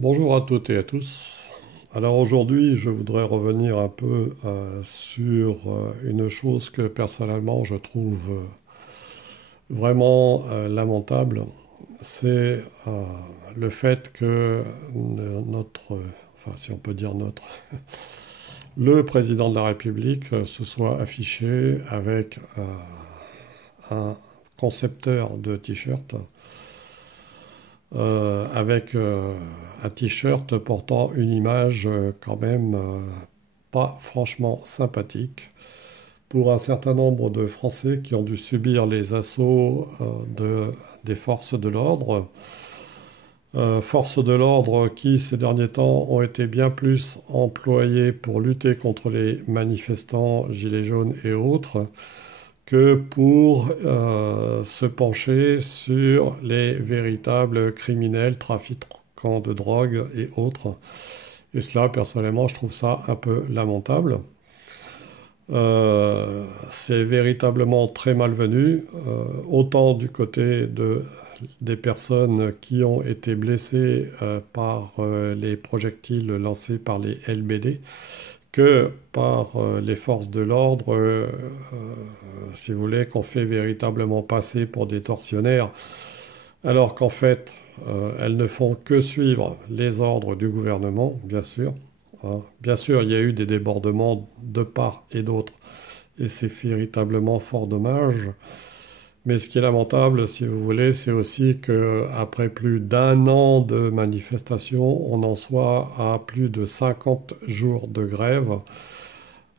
Bonjour à toutes et à tous. Alors aujourd'hui, je voudrais revenir un peu sur une chose que personnellement je trouve vraiment lamentable. C'est le fait que notre, enfin si on peut dire notre, le président de la République se soit affiché avec un concepteur de t-shirt avec un t-shirt portant une image quand même pas franchement sympathique pour un certain nombre de Français qui ont dû subir les assauts des forces de l'ordre. Forces de l'ordre qui, ces derniers temps, ont été bien plus employées pour lutter contre les manifestants, gilets jaunes et autres, que pour se pencher sur les véritables criminels, trafiquants de drogue et autres. Et cela, personnellement, je trouve ça un peu lamentable. C'est véritablement très malvenu, autant du côté des personnes qui ont été blessées par les projectiles lancés par les LBD, que par les forces de l'ordre, si vous voulez, qu'on fait véritablement passer pour des tortionnaires, alors qu'en fait, elles ne font que suivre les ordres du gouvernement, bien sûr, hein. Bien sûr, il y a eu des débordements de part et d'autre, et c'est véritablement fort dommage. Mais ce qui est lamentable, si vous voulez, c'est aussi qu'après plus d'un an de manifestation, on en soit à plus de 50 jours de grève.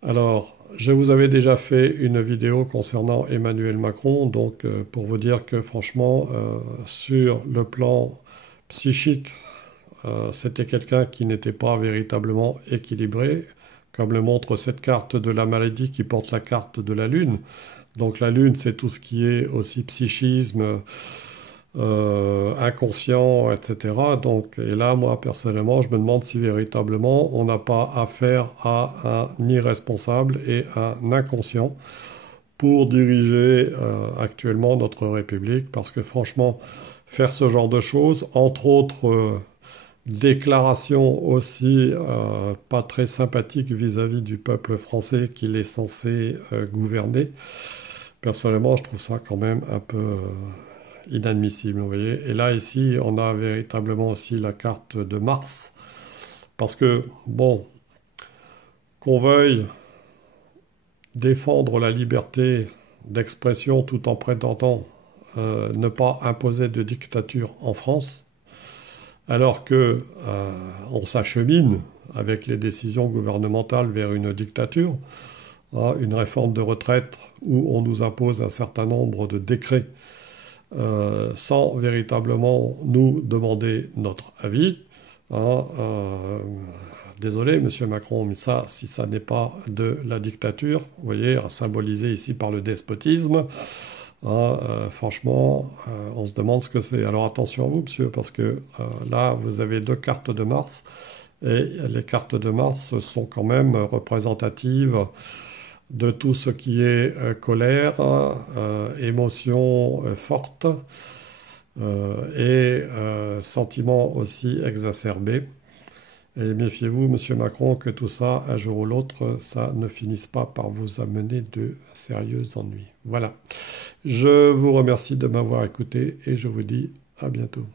Alors, je vous avais déjà fait une vidéo concernant Emmanuel Macron, donc pour vous dire que franchement, sur le plan psychique, c'était quelqu'un qui n'était pas véritablement équilibré, comme le montre cette carte de la maladie qui porte la carte de la Lune. Donc la Lune, c'est tout ce qui est aussi psychisme, inconscient, etc. Donc, et là, moi, personnellement, je me demande si véritablement on n'a pas affaire à un irresponsable et un inconscient pour diriger actuellement notre République, parce que franchement, faire ce genre de choses, entre autres déclarations aussi pas très sympathiques vis-à-vis du peuple français qu'il est censé gouverner, personnellement, je trouve ça quand même un peu inadmissible, vous voyez. Et là, ici, on a véritablement aussi la carte de Mars, parce que, bon, qu'on veuille défendre la liberté d'expression tout en prétendant ne pas imposer de dictature en France, alors que on s'achemine avec les décisions gouvernementales vers une dictature, hein, une réforme de retraite où on nous impose un certain nombre de décrets sans véritablement nous demander notre avis, hein. Désolé, Monsieur Macron, mais ça, si ça n'est pas de la dictature, vous voyez, symbolisé ici par le despotisme, hein, franchement, on se demande ce que c'est. Alors attention à vous, monsieur, parce que là, vous avez deux cartes de Mars, et les cartes de Mars sont quand même représentatives de tout ce qui est colère, émotion forte et sentiments aussi exacerbés. Et méfiez-vous, Monsieur Macron, que tout ça, un jour ou l'autre, ça ne finisse pas par vous amener de sérieux ennuis. Voilà. Je vous remercie de m'avoir écouté et je vous dis à bientôt.